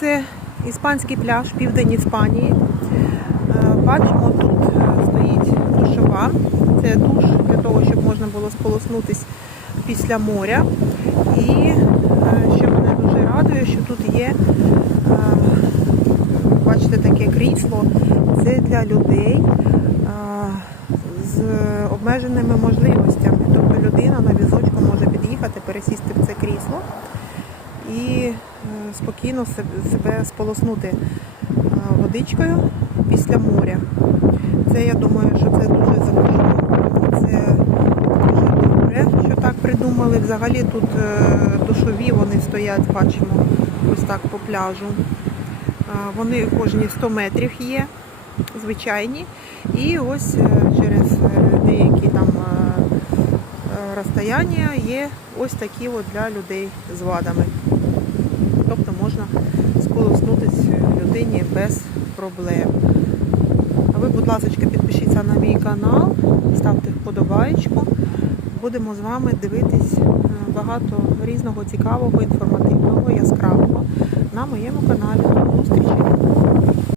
Це іспанський пляж, південь Іспанії. Е, Бачимо, тут е, стоїть душова. Це душ для того, щоб можна було сполоснутись після моря. І е, що мене дуже радує, що тут є, бачите, таке крісло. Це для людей з обмеженими можливостями. Тобто людина на візочку може під'їхати, пересісти в це крісло і спокійно себе сполоснути е, водичкою після моря. Це я думаю, що це дуже зручно. Це дуже добре, що так придумали. Взагалі тут е, душові вони стоять, бачимо, ось так по пляжу. Е, Вони кожні 100 метрів є, звичайні. І ось через деякі там розстояння є ось такі от для людей з вадами. Тобто можна сполоснутись людині без проблем. А ви, будь ласка, підпишіться на мій канал, ставте вподобайку. Будемо з вами дивитись е, багато різного цікавого, інформативного, яскравого на моєму каналі. До зустрічі!